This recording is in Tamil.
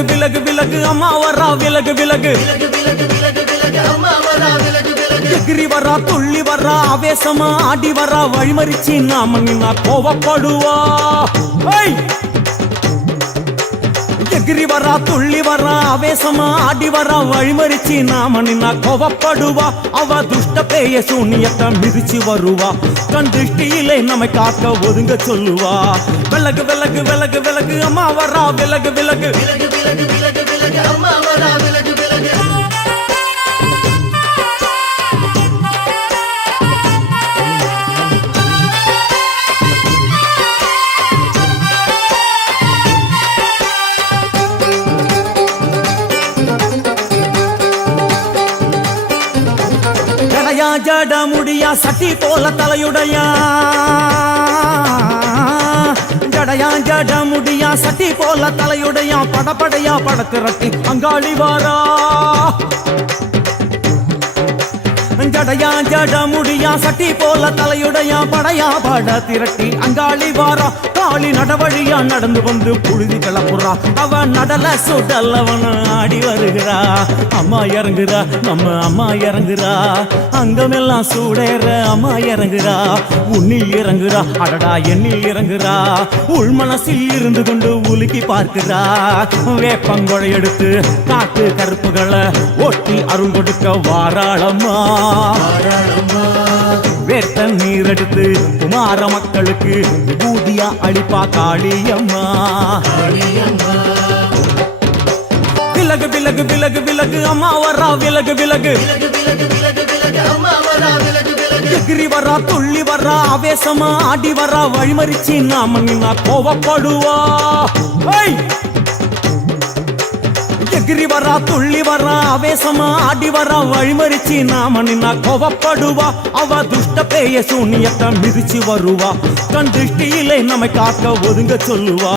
விலகு விலகு விலகு அம்மா வரா விலகு விலகு எகிரி வரா துள்ளி வரா ஆவேசமா ஆடி வரா வழிமறிச்சு நாம நின்னா கோவப்படுவா எகிரி வரா துள்ளி வரா ஆவேசமா ஆடி வரா வழிமறிச்சு நாம நின்னா கோவப்படுவா அவ துஷ்ட பேய சூனியத்தை மிதிச்சு வருவா கண் திருஷ்டியிலே நம்மை காக்க ஒதுங்க சொல்லுவா விலகு விலகு விலகு விலகு அம்மா வரா விலகு விலகு அம்மா வரா விலகு விலகு ஜட முடியா சட்டி போல தலையுடையா ஜடையா ஜட முடியா சட்டி போல தலையுடையா படப்படையா படத்திரட்டி அங்காளி வாரா ஜடையா ஜட முடியா சட்டி போல தலையுடையா படையா பட திரட்டி அங்காளி வாரா காளி நடவழியா நடந்து வந்து புழுதி கிளப்புறா அவ நடல சுடல்லவன ஆடி வருகிறா அம்மா இறங்குறா நம்ம அம்மா இறங்குறா அங்கமெல்லாம் சூடேற அம்மா இறங்குறா உன்னில் இறங்குறா அடடா எண்ணில் இறங்குறா உள் மனசில் இருந்து கொண்டு உலுக்கி பார்க்கிறா வேப்பங்கொழை எடுத்து காட்டு கருப்புகளை ஒட்டி அருள் கொடுக்க வாராளம்மா வேட்ட நீர் எடுத்து குமார மக்களுக்கு விபூதியா அளிப்பா காளியம்மா விலகு விலகு விலகு விலகு அம்மா வரா விலகு விலகு எகிரி வரா துள்ளி வரா ஆவேசமா ஆடி வரா வழிமறிச்சு நாம நின்னா கோவப்படுவா எகிரி வரா துள்ளி வரா ஆவேசமா ஆடி வரா வழிமறிச்சு நாம நின்னா கோவப்படுவா அவ துஷ்ட பேய சூனியத்தை மிதிச்சு வருவா கண் திருஷ்டியிலே நம்மை காக்க ஒதுங்க சொல்லுவா